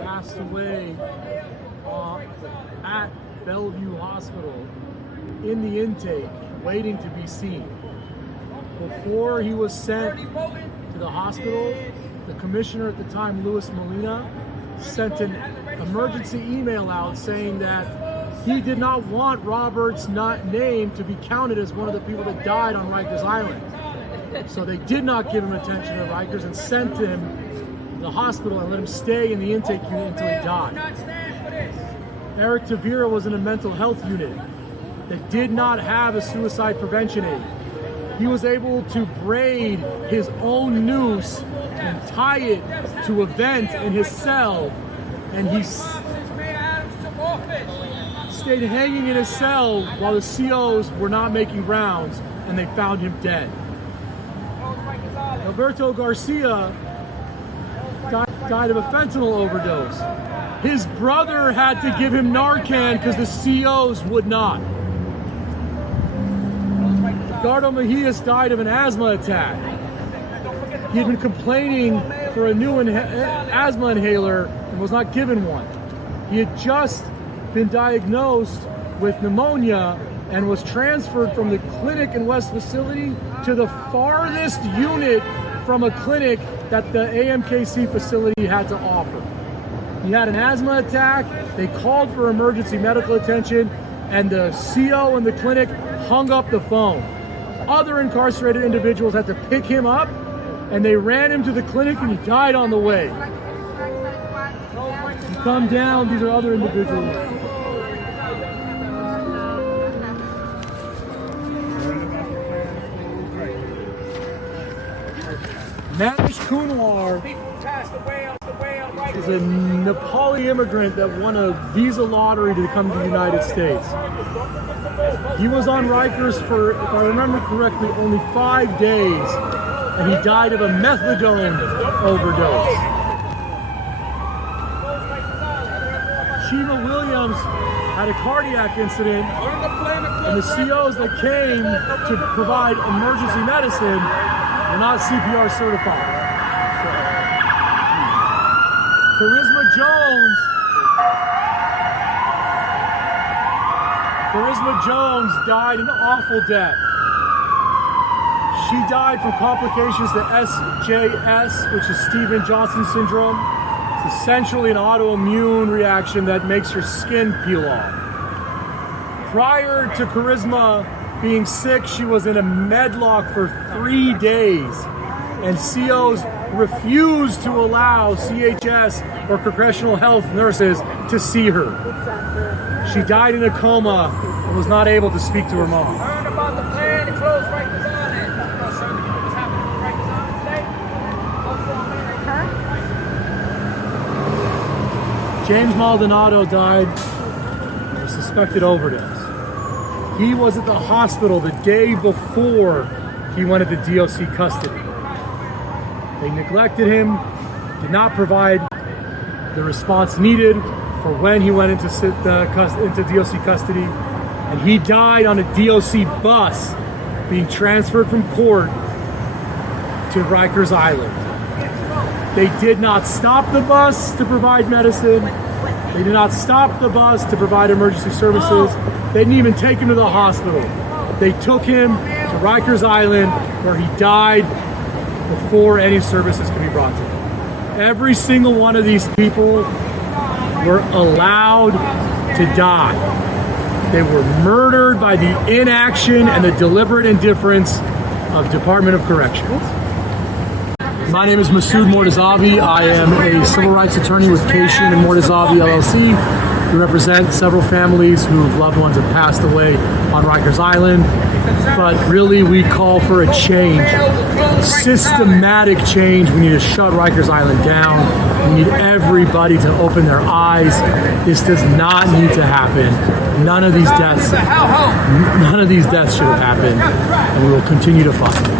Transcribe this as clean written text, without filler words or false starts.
Passed away at Bellevue Hospital in the intake, waiting to be seen. Before he was sent to the hospital, the commissioner at the time, Luis Molina, sent an emergency email out saying that he did not want Robert's name to be counted as one of the people that died on Rikers Island. So they did not give him attention at Rikers and sent him to the hospital and let him stay in the intake unit until he died. Eric Tavira was in a mental health unit that did not have a suicide prevention aid. He was able to braid his own noose and tie it to a vent in his cell, and he stayed hanging in his cell while the COs were not making rounds, and they found him dead. Alberto Garcia died of a fentanyl overdose. His brother had to give him Narcan because the COs would not. Ricardo Mejias died of an asthma attack. He had been complaining for a new asthma inhaler and was not given one. He had just been diagnosed with pneumonia and was transferred from the clinic in West Facility to the farthest unit from a clinic that the AMKC facility had to offer. He had an asthma attack. They called for emergency medical attention, and the CO in the clinic hung up the phone. Other incarcerated individuals had to pick him up, and they ran him to the clinic, and he died on the way. You come down, these are other individuals. Manish Kunwar is a Nepali immigrant that won a visa lottery to come to the United States. He was on Rikers for, if I remember correctly, only 5 days, and he died of a methadone overdose. Shiva Williams had a cardiac incident, and the COs that came to provide emergency medicine were not CPR certified. Charisma Jones died an awful death. She died from complications to SJS, which is Steven Johnson syndrome. It's essentially an autoimmune reaction that makes your skin peel off. Prior to Charisma being sick, she was in a medlock for 3 days, and COs refused to allow CHS or correctional health nurses to see her. She died in a coma and was not able to speak to her mom. Learn about the plan to close Rikers Island. James Maldonado died of a suspected overdose. He was at the hospital the day before he went into DOC custody. They neglected him, did not provide the response needed for when he went into DOC custody, and he died on a DOC bus being transferred from court to Rikers Island. They did not stop the bus to provide medicine. They did not stop the bus to provide emergency services. They didn't even take him to the hospital. They took him to Rikers Island, where he died before any services could be brought to him. Every single one of these people were allowed to die. They were murdered by the inaction and the deliberate indifference of Department of Corrections. My name is Masoud Mortazavi. I am a civil rights attorney with Cation and Mortazavi LLC. We represent several families whose loved ones have passed away on Rikers Island. But really, we call for a change, systematic change. We need to shut Rikers Island down. We need everybody to open their eyes. This does not need to happen. None of these deaths should have happened, and we will continue to fight.